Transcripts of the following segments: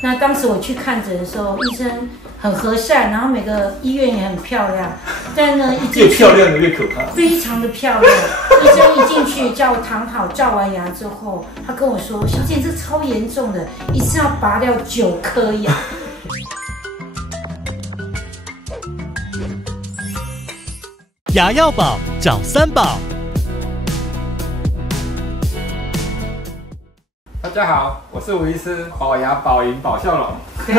那当时我去看诊的时候，医生很和善，然后每个医院也很漂亮，但呢，一进去越漂亮的越可怕，非常的漂亮。医生一进去叫我躺好，照完牙之后，他跟我说：“小姐，这超严重的，一次要拔掉9颗牙。”牙药宝找三宝。大家好，我是吴医师，保牙保赢保笑容。对，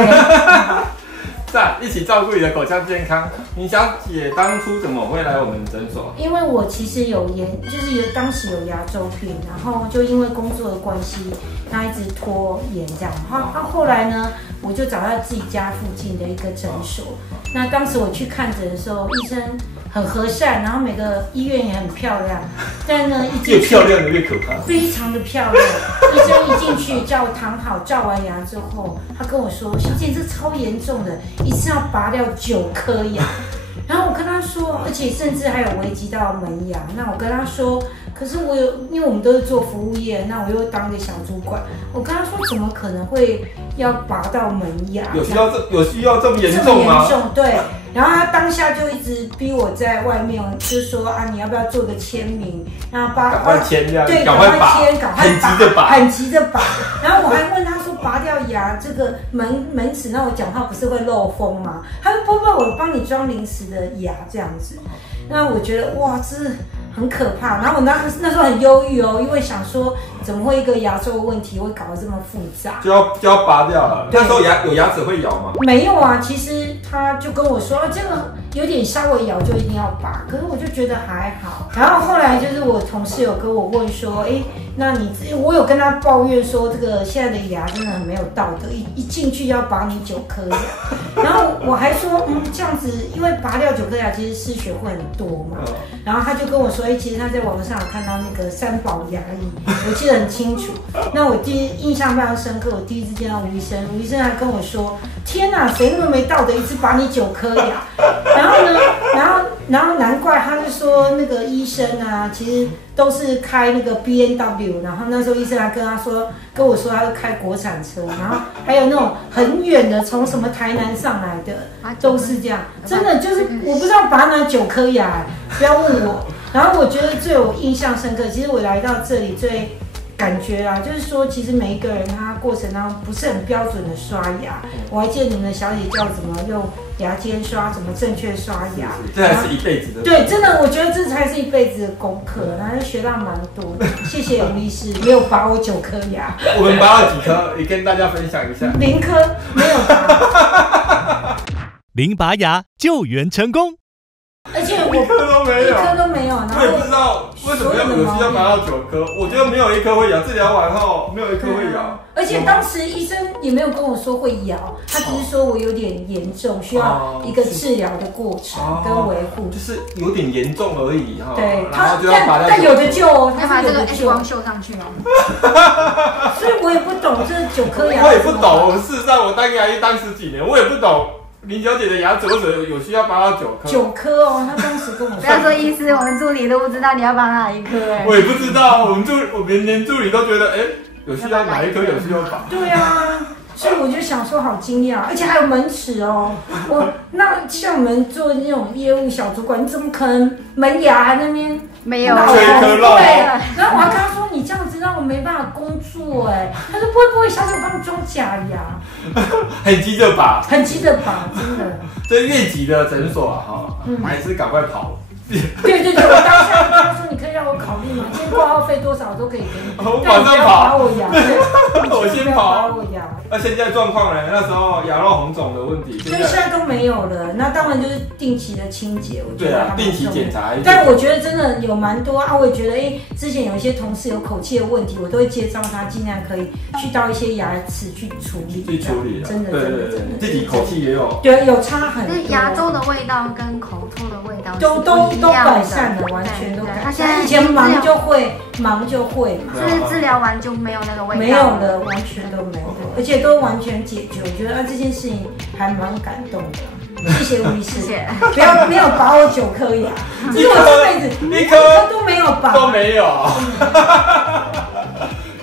赞，一起照顾你的口腔健康。林小姐当初怎么会来我们诊所？因为我其实有就是当时有牙周病，然后就因为工作的关系，那一直拖延这样。后来呢，我就找到自己家附近的一个诊所。那当时我去看诊的时候，医生很和善，然后每个医院也很漂亮，但呢，一进去越漂亮的越可怕，非常的漂亮。医生一进去叫我躺好，照完牙之后，他跟我说：“小姐，这超严重的，一次要拔掉9颗牙。”然后我跟他说，而且甚至还有危及到门牙。那我跟他说，可是因为我们都是做服务业，那我又当个小主管，我跟他说，怎么可能会要拔到门牙？有需要这么严重吗？这么严重，对。然后他当下就一直逼我在外面，就说啊，你要不要做个签名？然后赶快签这样，对，赶快签，赶快很急的拔，很急的拔。然后我还问他说，拔掉牙这个门齿，那我讲话不是会漏风吗？他说不，我帮你装临时的牙这样子。那我觉得哇，这很可怕。然后我那时候很忧郁哦，因为想说怎么会一个牙周的问题会搞得这么复杂，就要拔掉了。那时候有牙齿会咬吗？没有啊，其实他就跟我说，这个有点稍微咬就一定要拔，可是我就觉得还好。然后后来就是我同事有跟我问说，那我有跟他抱怨说，这个现在的牙真的很没有道德，一进去要拔你9颗牙。然后我还说，这样子，因为拔掉9颗牙，其实失血会很多嘛。然后他就跟我说，其实他在网络上有看到那个3宝牙医，我记得很清楚。那我印象非常深刻，我第一次见到吴医生，吴医生还跟我说，天哪，谁那么没道德，一次拔你9颗牙？然后呢，然后难怪他就说那个医生啊，其实都是开那个 B&W， 然后那时候医生还跟我说他是开国产车，然后还有那种很远的从什么台南上来的，都是这样，真的就是我不知道拔哪9颗牙，不要问我。然后我觉得最有印象深刻，其实我来到这里最感觉啊，就是说，其实每一个人他过程当中不是很标准的刷牙。我还记得你们的小姐叫怎么用牙尖刷，怎么正确刷牙，这还是一辈子的。对，真的，我觉得这才是一辈子的功课，然后学到蛮多的。谢谢吴医师，没有拔我9颗牙。我们拔了几颗，也跟大家分享一下。0颗没有拔，零拔牙救援成功。而且我1颗都没有，1颗都没有。然后我也不知道为什么有需要拔到9颗，我觉得没有1颗会咬，治疗完后没有1颗会咬。而且当时医生也没有跟我说会咬，他只是说我有点严重，需要一个治疗的过程跟维护，就是有点严重而已哈。对，然后就要拔掉。但有的救哦，他把这个 X 光秀上去哦。所以我也不懂这9颗牙。我也不懂，事实上我当牙医当10几年，我也不懂。林小姐的牙齿为什么有需要拔到9颗？9颗哦，她当时跟我说。不要说医师，我们助理都不知道你要拔哪一颗我也不知道，我们连助理都觉得，有需要哪一颗有需要拔。对啊，所以我就想说好惊讶，而且还有门齿哦。那像我们做那种业务小主管，你怎么可能门牙那边没有缺一颗肉？对，然后我还跟他说，你这样子让我没办法工作他说不会，小姐我帮你装假牙。很急着拔，很急着拔，真的。这越急的诊所还是赶快跑。对，我当下跟他说，你可以让我考虑吗？今天挂号费多少我都可以给你，我马上拔我牙，我先跑。拔我牙。那现在状况呢？那时候牙肉红肿的问题，所以现在都没有了。那当然就是定期的清洁，我觉得定期检查。但我觉得真的有蛮多我也觉得之前有一些同事有口气的问题，我都会介绍他，尽量可以去到一些牙齿去处理。真的，自己口气也有。对，有差很多。牙周的味道跟口吐的味道都改善了，完全都改善。他现在以前忙就会嘛，就是治疗完就没有那个味道，没有了，完全都没有，而且都完全解决。我觉得这件事情还蛮感动的。谢谢吴医师，没有拔我9颗牙，这是我这辈子1颗都没有拔，都没有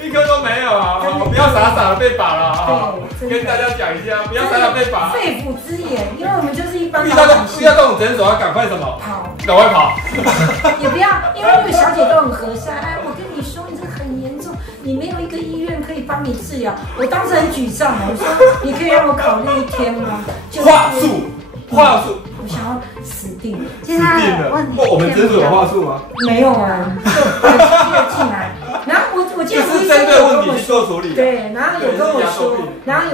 ，1颗都没有啊！不要傻傻的被拔了啊！跟大家讲一下，不要常常被罚。肺腑之言，因为我们就是一般遇到这种诊所要赶快什么？跑，赶快跑。也不要，因为那个小姐都很和善。哎，我跟你说，你这个很严重，你没有一个医院可以帮你治疗。我当时很沮丧，我说你可以让我考虑一天吗？话术。我想要死定了。其实他的问题，我们诊所有话术吗？没有啊，就进来。然后我记得就是针对问题去做处理。对，然后有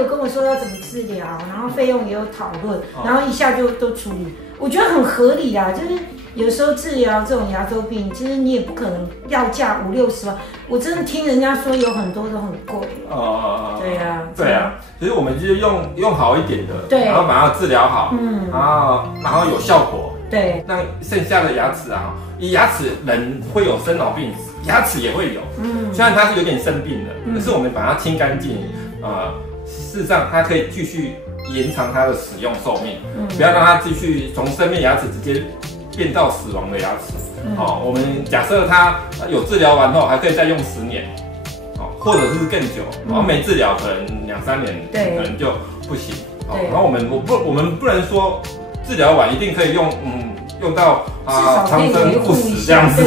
跟我说要怎么治疗，然后费用也有讨论，然后一下就都处理。我觉得很合理啊，就是有时候治疗这种牙周病，其实你也不可能要价50-60万。我真的听人家说有很多都很贵。对呀，对啊，所以我们就是用好一点的，对，然后把它治疗好，然后有效果，对，那剩下的牙齿啊，牙齿人会有生老病死，牙齿也会有，虽然它是有点生病的，可是我们把它清干净，事实上它可以继续延长它的使用寿命，不要让它继续从生命牙齿直接变到死亡的牙齿。我们假设它有治疗完后还可以再用10年，或者是更久，然后没治疗可能2-3年，可能就不行。然后我们不能说治疗完一定可以用到长生不死这样子，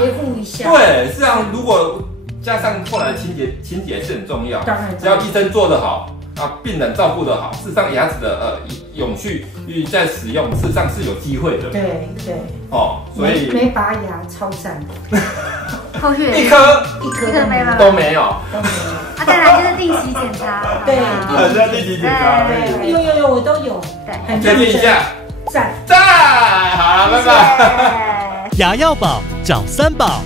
维护一下。对，是啊，如果加上后来的清洁是很重要，只要医生做得好，病人照顾得好，事实上牙齿的永续在使用，事实上是有机会的。对，所以没拔牙超赞，后续一颗没了都没有。再来就是定期检查，对，要定期检查，有我都有，对，确定一下，赞，好了，拜拜。牙药宝找3宝。